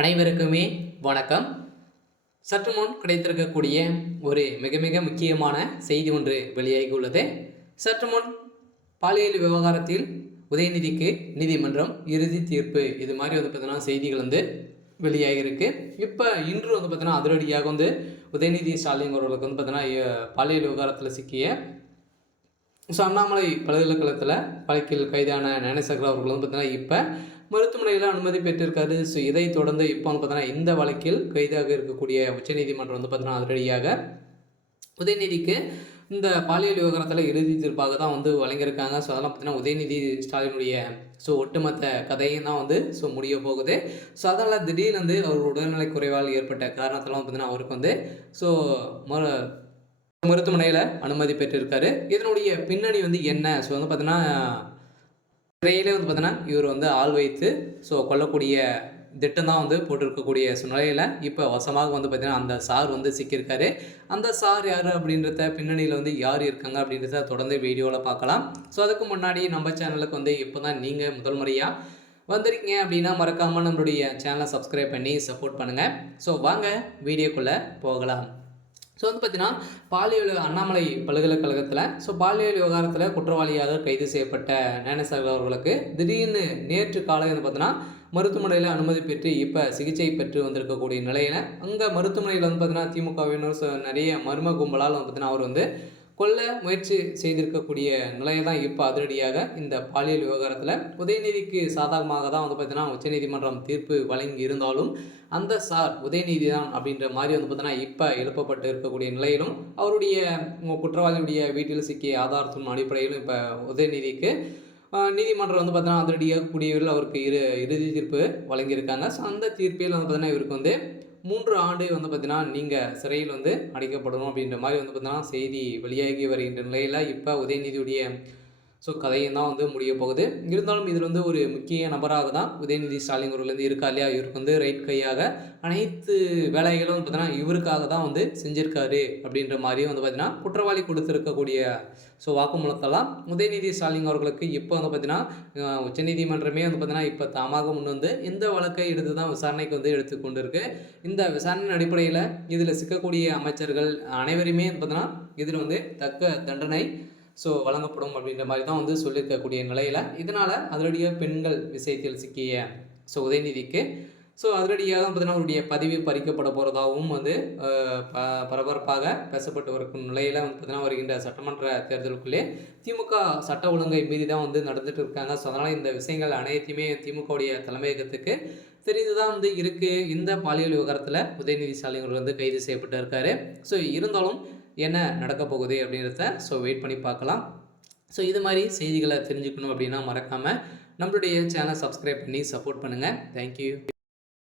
அனைவருக்குமே வணக்கம். சற்று முன் கிடைத்திருக்கக்கூடிய ஒரு மிக மிக முக்கியமான செய்தி ஒன்று வெளியாகி உள்ளது. சற்று முன் பாலியல் விவகாரத்தில் உதயநிதிக்கு நீதிமன்றம் இறுதி தீர்ப்பு, இது மாதிரி பார்த்தீங்கன்னா செய்திகள் வெளியாகிருக்கு. இப்போ இன்று பார்த்தீங்கன்னா அதிரடியாக உதயநிதி ஸ்டாலின் அவர்களுக்கு பார்த்தீங்கன்னா பாலியல் விவகாரத்தில் சிக்கிய அண்ணாமலை பல்கலைக்கழகத்தில் வழக்கில் கைதான ஞானசேகர் அவர்கள் பார்த்தீங்கன்னா இப்போ மருத்துவமனையில் அனுமதி பெற்றிருக்காரு. ஸோ இதை தொடர்ந்து இப்போ பார்த்தீங்கன்னா இந்த வழக்கில் கைதாக இருக்கக்கூடிய உச்சநீதிமன்றம் பார்த்தீங்கன்னா அதிரடியாக உதயநிதிக்கு இந்த பாலியல் விவகாரத்தில் இறுதி தீர்ப்பாக தான் வழங்கியிருக்காங்க. ஸோ அதெல்லாம் பார்த்தீங்கன்னா உதயநிதி ஸ்டாலினுடைய ஒட்டுமொத்த கதையும் தான் முடிய போகுது. ஸோ அதனால் திடீர்னு அவர் உடல்நலை குறைவால் ஏற்பட்ட காரணத்தெல்லாம் பார்த்தீங்கன்னா அவருக்கு மருத்துவமனையில் அனுமதி பெற்றிருக்காரு. இதனுடைய பின்னணி என்ன? ஸோ பார்த்தீங்கன்னா சிறையிலே பார்த்தீங்கன்னா இவர் ஆள் வைத்து கொல்லக்கூடிய திட்டம் தான் போட்டிருக்கக்கூடிய நிலையில் இப்போ வசமாக பார்த்தீங்கன்னா அந்த சார் சிக்கியிருக்காரு. அந்த சார் யார் அப்படின்றத பின்னணியில் யார் இருக்காங்க அப்படின்றத தொடர்ந்து வீடியோவில் பார்க்கலாம். ஸோ அதுக்கு முன்னாடி நம்ம சேனலுக்கு இப்போ தான் நீங்கள் முதல் முறையாக வந்திருக்கீங்க அப்படின்னா மறக்காமல் நம்மளுடைய சேனலை சப்ஸ்கிரைப் பண்ணி சப்போர்ட் பண்ணுங்கள். ஸோ வாங்க வீடியோக்குள்ளே போகலாம். ஸோ பார்த்தீங்கன்னா பாலியல் அண்ணாமலை பல்கலைக்கழகத்தில் பாலியல் விவகாரத்தில் குற்றவாளியாக கைது செய்யப்பட்ட ஞானசேகர் அவர்களுக்கு திடீர்னு நேற்று காலை பார்த்தீங்கன்னா மருத்துவமனையில் அனுமதி பெற்று இப்போ சிகிச்சை பெற்று வந்திருக்கக்கூடிய நிலையில் அங்கே மருத்துவமனையில் பார்த்தீங்கன்னா திமுகவினர் நிறைய மர்ம கும்பலால் பார்த்தீங்கன்னா அவர் கொல்ல முயற்சி செய்திருக்கக்கூடிய நிலையை தான் இப்போ அதிரடியாக இந்த பாலியல் விவகாரத்தில் உதயநிதிக்கு சாதகமாக தான் பார்த்தீங்கன்னா உச்சநீதிமன்றம் தீர்ப்பு வழங்கி இருந்தாலும் அந்த சார் உதயநிதி தான் அப்படின்ற மாதிரி பார்த்தீங்கன்னா இப்போ எழுப்பப்பட்டு இருக்கக்கூடிய நிலையிலும் அவருடைய குற்றவாளியுடைய வீட்டில் சிக்கிய ஆதாரத்தின் அடிப்படையிலும் இப்போ உதயநிதிக்கு நீதிமன்றம் பார்த்தீங்கன்னா அதிரடியாக கூடியவர்கள் அவருக்கு இறுதி தீர்ப்பு வழங்கியிருக்காங்க. ஸோ அந்த தீர்ப்பில் பார்த்தீங்கன்னா இவருக்கு 3 ஆண்டு பார்த்தீங்கன்னா நீங்கள் சிறையில் அடைக்கப்படணும் அப்படின்ற மாதிரி பார்த்தீங்கன்னா செய்தி வெளியாகி வருகின்ற நிலையில் இப்போ உதயநிதியுடைய கதையும் தான் முடிய போகுது. இருந்தாலும் இதில் ஒரு முக்கிய நபராக தான் உதயநிதி ஸ்டாலின் அவர்கள் இருக்கா இல்லையா, இவருக்கு ரைட் கையாக அனைத்து வேலைகளும் பார்த்தீங்கன்னா இவருக்காக தான் செஞ்சுருக்காரு அப்படின்ற மாதிரியும் பார்த்தீங்கன்னா குற்றவாளி கொடுத்துருக்கக்கூடிய வாக்குமூலத்தெல்லாம் உதயநிதி ஸ்டாலின் அவர்களுக்கு இப்போ பார்த்தீங்கன்னா உச்சநீதிமன்றமே பார்த்தீங்கன்னா இப்போ தாமாக முன் இந்த வழக்கை எடுத்து தான் விசாரணைக்கு எடுத்துக்கொண்டு இருக்கு. இந்த விசாரணை அடிப்படையில் இதில் சிக்கக்கூடிய அமைச்சர்கள் அனைவருமே பார்த்தீங்கன்னா இதில் தக்க தண்டனை வழங்கப்படும் அப்படின்ற மாதிரி தான் சொல்லியிருக்கக்கூடிய நிலையில் இதனால் அதிரடியாக பெண்கள் விஷயத்தில் சிக்கிய உதயநிதிக்கு அதிரடியாக பார்த்தீங்கன்னா அவருடைய பதிவு பறிக்கப்பட போகிறதாகவும் பரபரப்பாக பேசப்பட்டு வரும் நிலையில் பார்த்தீங்கன்னா வருகின்ற சட்டமன்ற தேர்தலுக்குள்ளே திமுக சட்ட ஒழுங்கை மீறி தான் நடந்துட்டு இருக்காங்க. ஸோ அதனால் இந்த விஷயங்கள் அனைத்தையுமே திமுகவுடைய தலைமையகத்துக்கு தெரிந்து தான் இருக்குது. இந்த பாலியல் விவகாரத்தில் உதயநிதி ஸ்டாலின் அவர்கள் கைது செய்யப்பட்டு இருக்காரு. ஸோ இருந்தாலும் என்ன நடக்க போகுது அப்படின்றத வெயிட் பண்ணி பார்க்கலாம். இது மாதிரி செய்திகளை தெரிஞ்சுக்கணும் அப்படின்னா மறக்காமல் நம்மளுடைய சேனலை சப்ஸ்கிரைப் பண்ணி சப்போர்ட் பண்ணுங்கள். தேங்க்யூ.